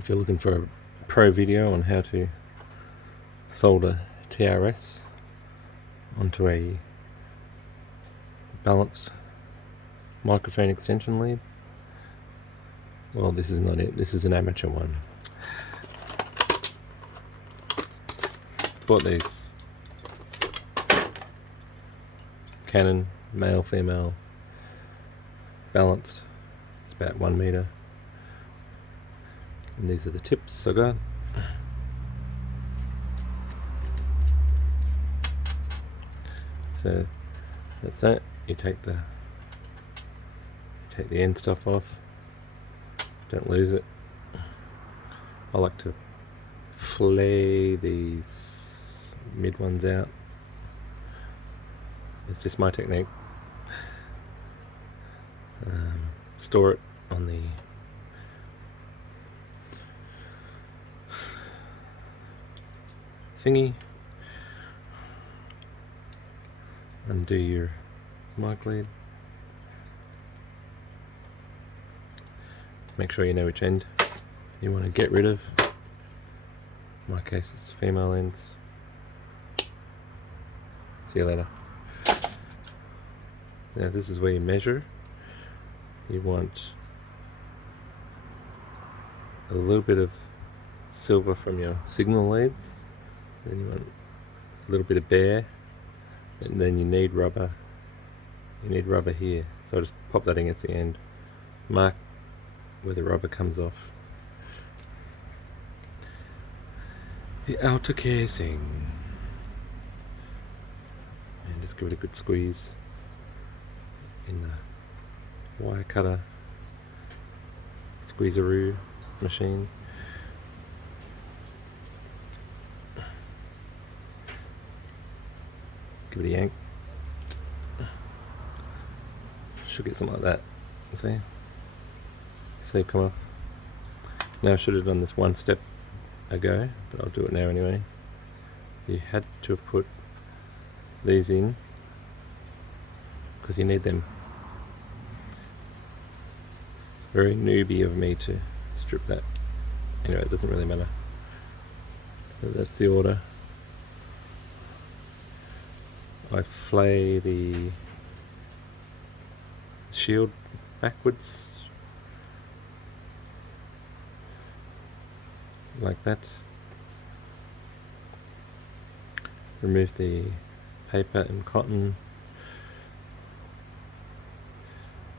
If you're looking for a pro video on how to solder TRS onto a balanced microphone extension lead, well, this is not it. This is an amateur one. Bought these Canon male female balanced. It's about 1 meter, and these are the tips I got. So that's that. You take the end stuff off. Don't lose it. I like to flay these mid ones out. It's just my technique. Store it on the thingy. Undo your mic lead. Make sure you know which end you want to get rid of. In my case, it's female ends. See you later. Now this is where you measure. You want a little bit of silver from your signal leads. Then you want a little bit of bare. And then you need rubber. You need rubber here. So I just pop that against the end. Mark where the rubber comes off. The outer casing. And just give it a good squeeze in the wire cutter squeezeroo machine. Give it a yank. Should get something like that. See? Sleeve come off. Now I should have done this one step ago, but I'll do it now anyway. You had to have put these in because you need them. Very noobie of me to strip that. Anyway, it doesn't really matter. So that's the order. I flay the shield backwards like that. Remove the paper and cotton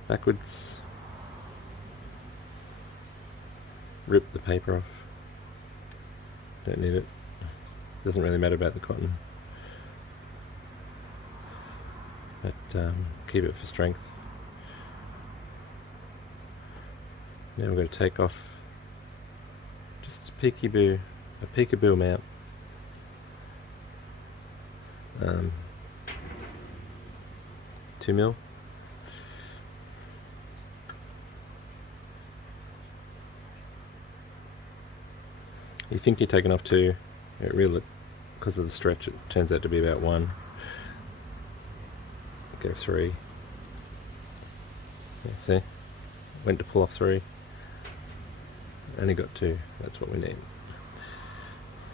backwards. Rip the paper off. Don't need it. Doesn't really matter about the cotton. But keep it for strength. Now we're going to take off just a peekaboo amount. Um, 2 mil. You think you're taking off 2, it really, because of the stretch, it turns out to be about 1. Go 3. Yeah, see? Went to pull off 3. Only got 2. That's what we need.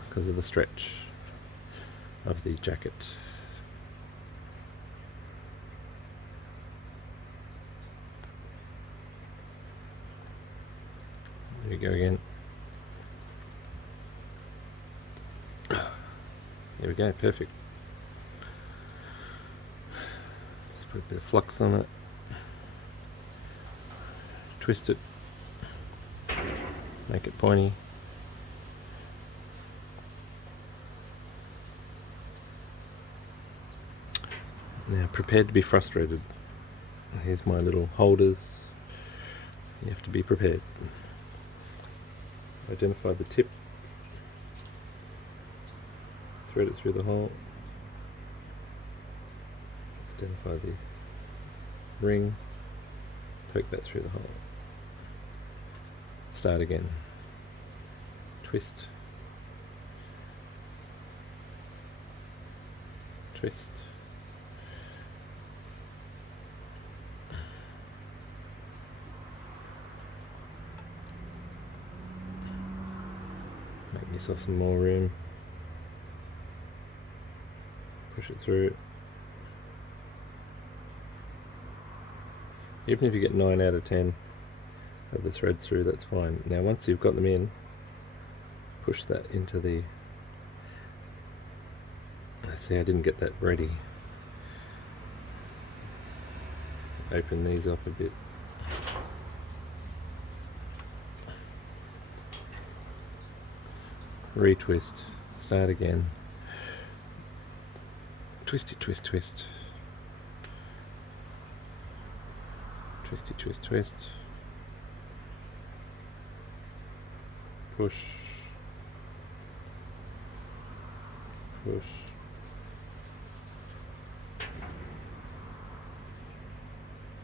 Because of the stretch of the jacket. There we go again. There we go, perfect. Just put a bit of flux on it. Twist it. Make it pointy. Now, prepared to be frustrated. Here's my little holders. You have to be prepared. Identify the tip. Thread it through the hole. Identify the ring. Poke that through the hole. Start again. Twist. Twist. yourself some more room. Push it through. Even if you get 9 out of 10 of the threads through, that's fine. Now once you've got them in, push that into the... See, I didn't get that ready. Open these up a bit. Retwist. Start again. Twisty, twist, twist. Twisty, twist, twist. Push. Push.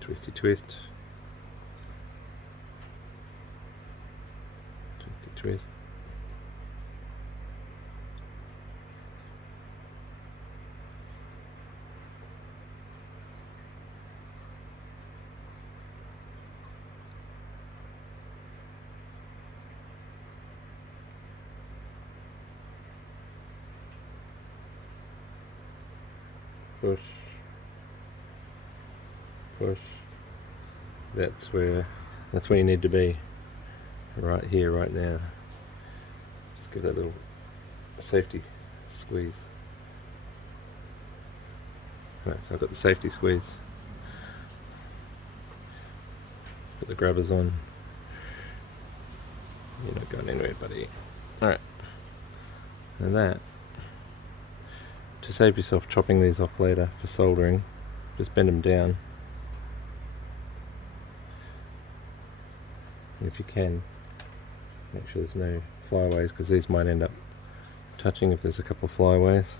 Twisty, twist. Twisty, twist. Push, push. That's where you need to be. Right here, right now. Just give that little safety squeeze. Right, so I've got the safety squeeze. Put the grabbers on. You're not going anywhere, buddy. Alright. And that, to save yourself chopping these off later for soldering, just bend them down. And if you can, make sure there's no flyaways, because these might end up touching if there's a couple of flyaways.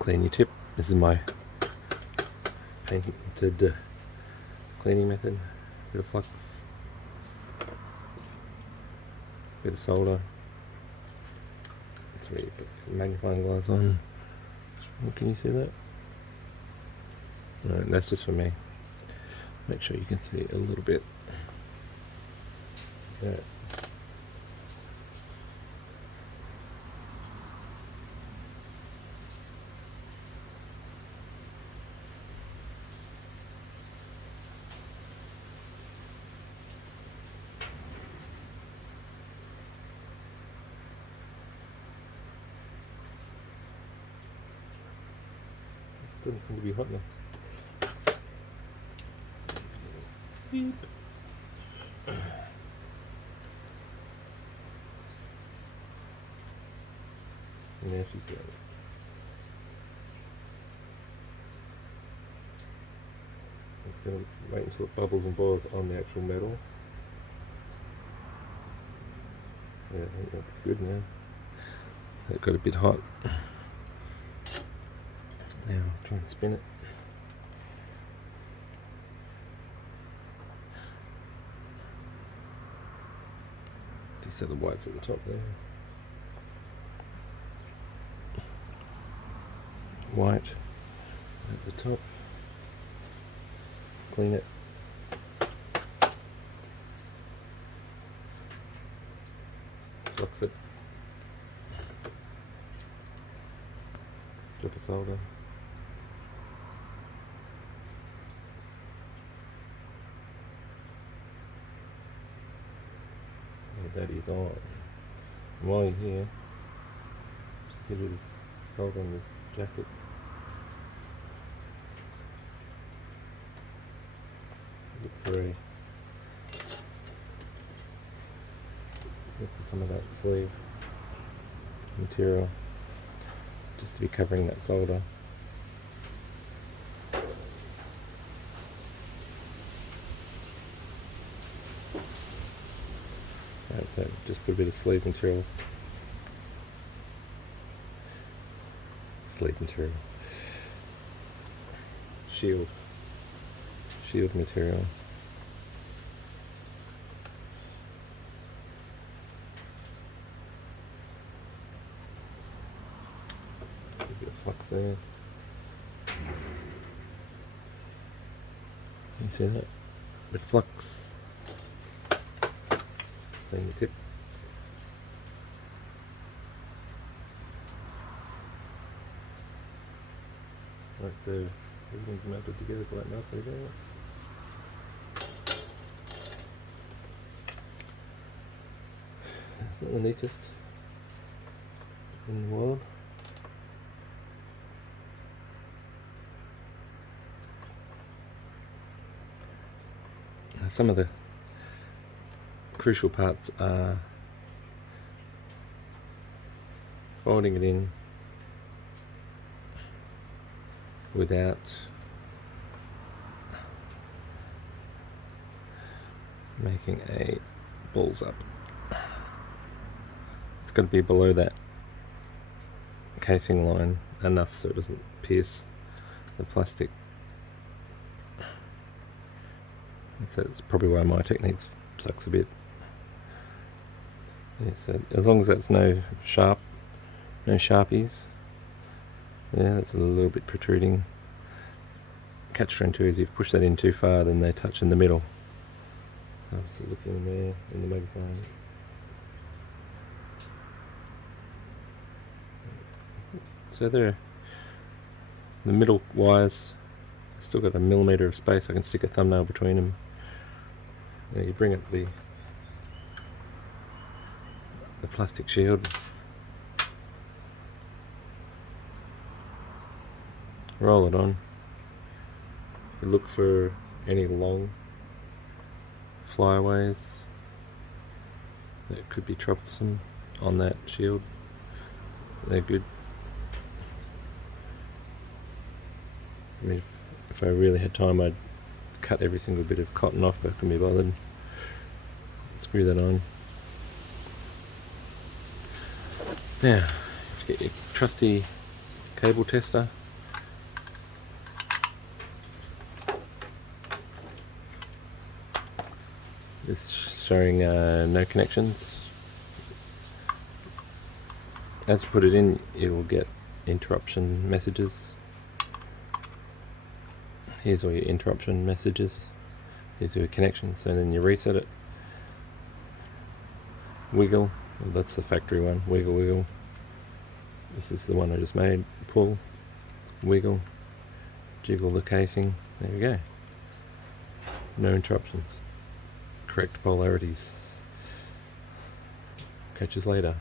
Clean your tip. This is my painted cleaning method. Bit of flux, bit of solder. That's where you put the magnifying glass on. Oh, can you see that? No, that's just for me. Make sure you can see a little bit. Yeah. Doesn't seem to be hot enough. Beep. And there she's got it. It's going to wait until it bubbles and boils on the actual metal. Yeah, I think that's good now. It got a bit hot. Now I'll try and spin it. Just so the white's at the top there. White at the top. Clean it. Flux it. Drip of solder. That is on. And while you're here, just get a bit of solder on this jacket. Look for some of that sleeve material, just to be covering that solder. So just put a bit of sleeve material. Shield material. A bit of flux there. You see that? Bit of flux. Clean the tip. Right, so everything's mounted together quite nicely there. It's not the neatest in the world. Some of the crucial parts are folding it in without making a balls up. It's got to be below that casing line enough so it doesn't pierce the plastic. So that's probably why my technique sucks a bit. Yeah, so as long as that's no sharpies. Yeah, that's a little bit protruding. Catch-22 is if you push that in too far, then they touch in the middle. I'm just looking there in the microphone. So there, the middle wires still got a millimetre of space. I can stick a thumbnail between them. Now you bring up the plastic shield, roll it on. You look for any long flyaways that could be troublesome on that shield. They're good. I mean, if I really had time, I'd cut every single bit of cotton off, but I couldn't be bothered. Screw that on. Now, get your trusty cable tester. It's showing no connections. As you put it in, it will get interruption messages. Here's all your interruption messages. Here's your connections. So then you reset it. Wiggle. Well, that's the factory one. Wiggle, wiggle. This is the one I just made. Pull. Wiggle. Jiggle the casing. There we go. No interruptions. Correct polarities. Catch us later.